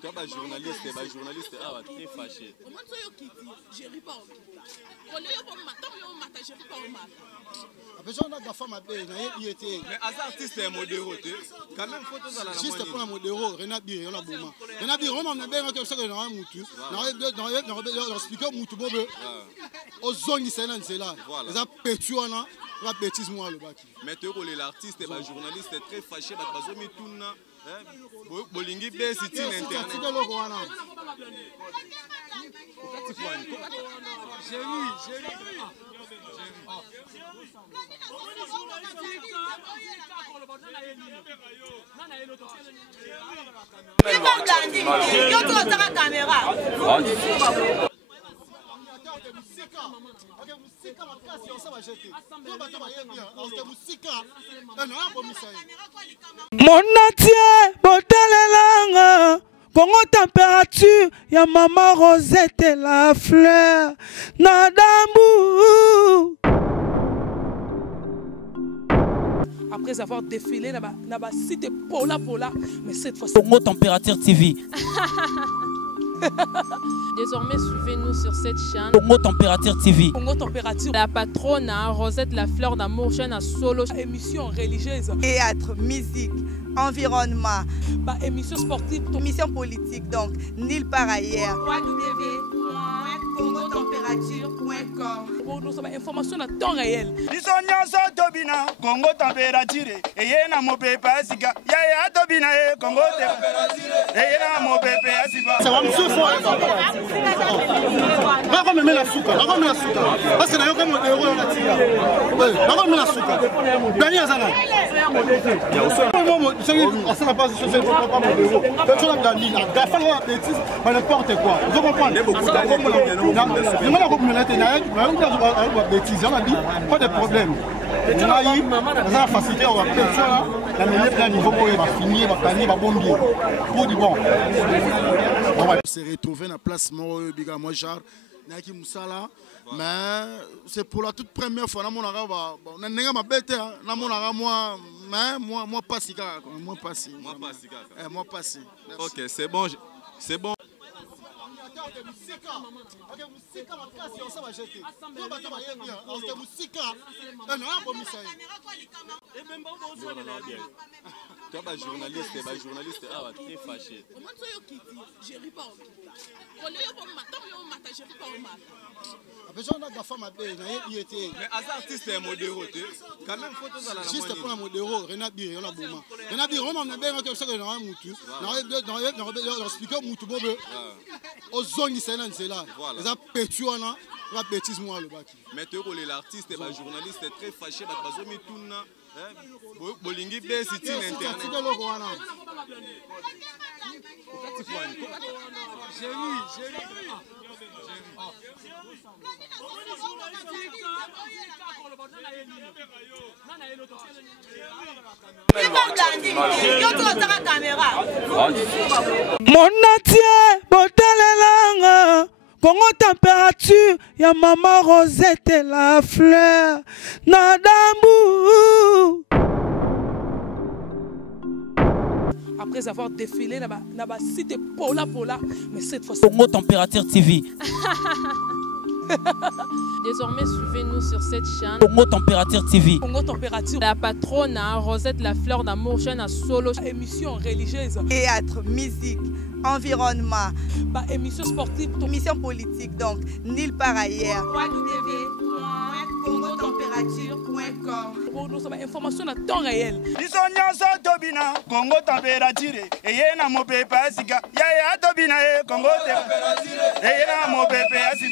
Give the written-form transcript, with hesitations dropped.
Toi, journaliste, ah, très fâché. Mais as artiste est modéré, quand même faut tous aller juste pour la modéré, Renat Bir, on a beau. Renat Bir, on a bien que ça que dans Moutou, dans le speaker Moutou Bobe, aux zones c'est là. Les a pétu on la bêtise moi le baki. Mais tu vois l'artiste et journaliste est très fâché parce que bazomi tourna, bolingi be site internet. Mon atier, botalelanga, Congo température, ya maman Rosette et la fleur, Nadambu. Après avoir défilé, n'a cité Pola, mais cette fois Congo Température TV. Désormais, suivez-nous sur cette chaîne. Congo Température TV. Congo Température. La patronne, Rosette la fleur d'amour, chaîne à solo. Émission religieuse. Théâtre, musique, environnement. Émission sportive. Émission politique, donc, nulle part ailleurs. www.congotempérature.com. Pour nous avoir information à temps réel. Congo Température. Et yena mo pepe asika. Ya tobina Congo Température. Et yena mo pepe asika. Ça va me souffler. Va comme la souka. Parce que na yo comme le héros on a tiré. Va comme la souka. Dani azana. Ça n'a pas de pas mon héros. Personne n'a gagné. La gafa la bêtise, n'importe quoi. Vous comprenez? Pas de problème. On a facilité, on va faire ça. La minute d'un niveau pour finir, va gagner, va bomber. Pour du bon. On va se retrouver dans la place Biga Mojar, Naki Moussala. Mais c'est pour la toute première fois. On a ma bête, moi passé. Moi passé. Ok, c'est bon. C'est bon. Toi, journaliste, ah, très fâché. Mais as artiste est modéré, quand même faut tous aller juste pour la modéré, Renat Bir, on a beau. Renat Bir, on a bien que ça que dans Moutou, dans le speaker Moutou Bobe, aux zones c'est là. Les a pétu on la bêtise moi le baki. Mais tu vois l'artiste et journaliste est très fâché parce que bazomi tourna, bolingi be site internet. Mon atier, botalelanga, Congo température, ya maman Rosette et la fleur, Nadambu. Après avoir défilé, n'a cité Pola, mais cette fois Congo Température TV. Désormais, suivez-nous sur cette chaîne. Congo Température TV. Congo Température. La patronne, Rosette la fleur d'amour, chaîne à solo. Émission religieuse. Théâtre, musique, environnement. Émission sportive. Émission politique, donc, nulle part ailleurs. www.congotempérature.com. Pour nous avoir information à temps réel. Congo Température. Et yena mo pepe asika. Ya tobina Congo Température. Et yena mo pepe asika.